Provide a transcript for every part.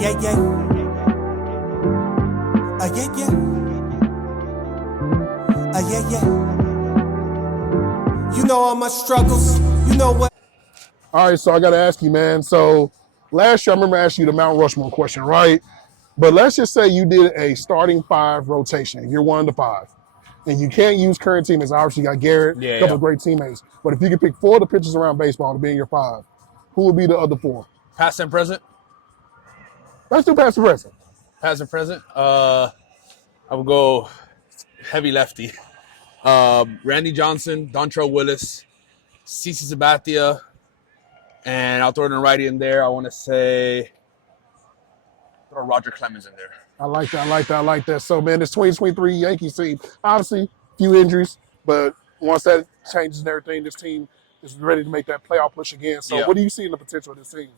yeah, yeah. Yeah, yeah. Yeah, yeah. You know all my struggles. You know what. All right, so I got to ask you, man. So last year, I remember asking you the Mount Rushmore question, right? But let's just say you did a starting five rotation. You're 1 to 5. And you can't use current teammates. Obviously, you got Garrett, a couple of great teammates. But if you could pick 4 of the pitchers around baseball to be in your 5, who would be the other 4? Past and present. Let's do past and present. Past and present. I would go heavy lefty. Randy Johnson, Dontrell Willis, CeCe Sabathia, and I'll throw in a righty in there. I want to say throw Roger Clemens in there. I like that. So, man, this 2023 Yankees team, obviously, few injuries, but once that changes and everything, this team is ready to make that playoff push again. So, What do you see in the potential of this team?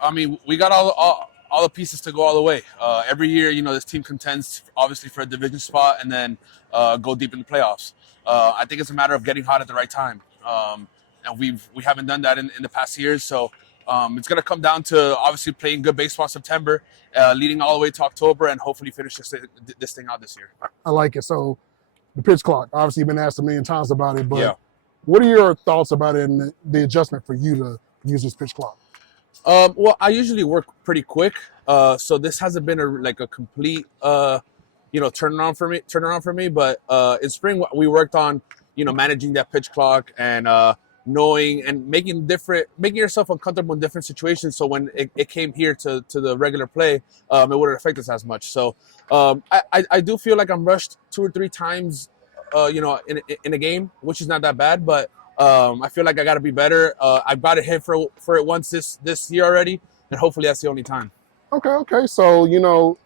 I mean, we got all the pieces to go all the way. Every year, this team contends, obviously, for a division spot and then go deep in the playoffs. I think it's a matter of getting hot at the right time. And we haven't done that in the past years, so it's going to come down to obviously playing good baseball in September, leading all the way to October, and hopefully finish this thing out this year. I like it. So the pitch clock, obviously you've been asked a million times about it, but What are your thoughts about it and the adjustment for you to use this pitch clock? Well, I usually work pretty quick, so this hasn't been a complete turnaround for me. But in spring we worked on managing that pitch clock and knowing and making yourself uncomfortable in different situations. So when it came here to the regular play, it wouldn't affect us as much. So I do feel like I'm rushed 2 or 3 times, in a game, which is not that bad, but I feel like I got to be better. I've got a hit for it once this year already, and hopefully that's the only time. Okay. So, the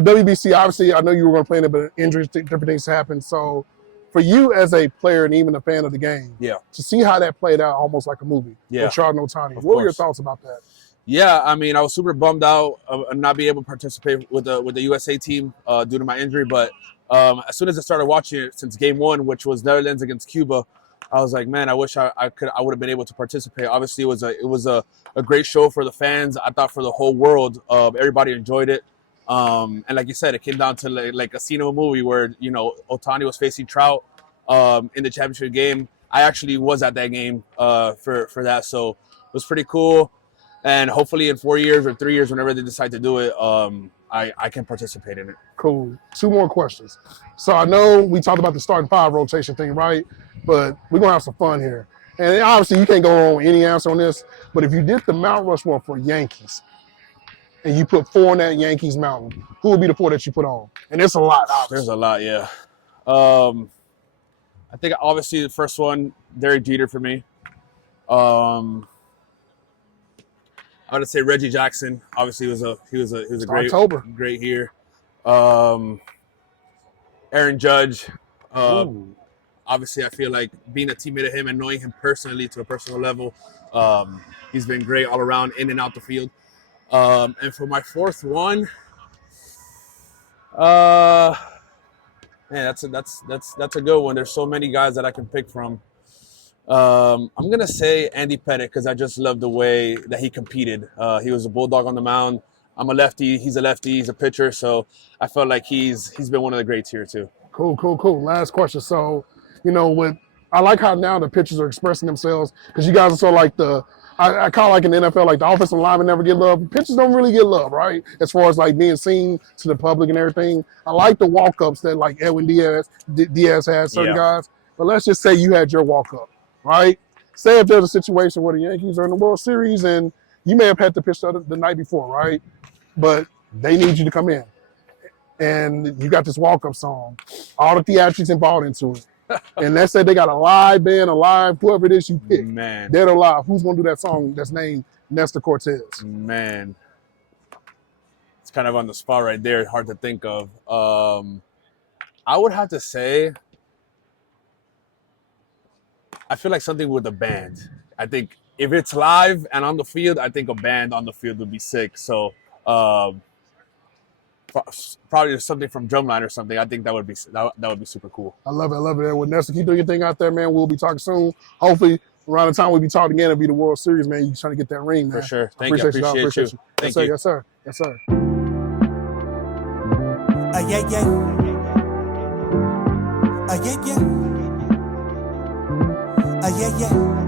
WBC, obviously, I know you were going to play in it, but injuries, different things happen. So, for you as a player and even a fan of the game, to see how that played out almost like a movie with Charles Otani, what were your thoughts about that? Yeah, I mean, I was super bummed out of not being able to participate with the USA team due to my injury. But as soon as I started watching it since game 1, which was Netherlands against Cuba, I was like, man, I wish I would have been able to participate. Obviously, it was a great show for the fans. I thought for the whole world, everybody enjoyed it. And like you said, it came down to like a scene of a movie where Otani was facing Trout in the championship game. I actually was at that game for that, so it was pretty cool. And hopefully in 4 years or 3 years, whenever they decide to do it, I can participate in it. Cool. 2 more questions. So I know we talked about the starting 5 rotation thing, right? But we're going to have some fun here. And obviously you can't go wrong with any answer on this, but if you did the Mount Rushmore for Yankees and you put 4 on that Yankees mountain, who would be the 4 that you put on? And it's a lot, obviously. There's a lot, yeah. I think obviously the first one, Derek Jeter for me. I would say Reggie Jackson. Obviously, he was a great year. Aaron Judge. Obviously, I feel like being a teammate of him and knowing him personally to a personal level, he's been great all around, in and out the field. And for my 4th one, man, that's a good one. There's so many guys that I can pick from. I'm gonna say Andy Pettitte because I just love the way that he competed. He was a bulldog on the mound. I'm a lefty. He's a lefty. He's a pitcher. So I felt like he's been one of the greats here too. Cool. Last question. So, I like how now the pitchers are expressing themselves because you guys are sort of like I call it like in the NFL, like the offensive linemen never get love. Pitchers don't really get love, right? As far as like being seen to the public and everything. I like the walk-ups that like Edwin Diaz has, certain guys. But let's just say you had your walk-up, right? Say if there's a situation where the Yankees are in the World Series and you may have had to pitch the night before, right? But they need you to come in. And you got this walk-up song. All the theatrics involved into it. And let's say they got a live band, whoever it is you pick. Man. Dead or alive. Who's going to do that song that's named Nestor Cortes? Man. It's kind of on the spot right there. Hard to think of. I would have to say, I feel like something with a band. I think if it's live and on the field, I think a band on the field would be sick. So probably something from Drumline or something. I think that would be super cool. I love it. Well, Nestor, keep doing your thing out there, man. We'll be talking soon. Hopefully Around the time we be talking again, it'll be the World Series, man. You trying to get that ring, man. For sure. Thank you. I Appreciate you. appreciate you. Yes, Thank sir. you. Yes, sir. Yes, sir. Yeah, yeah. Yeah, yeah. Yeah, yeah.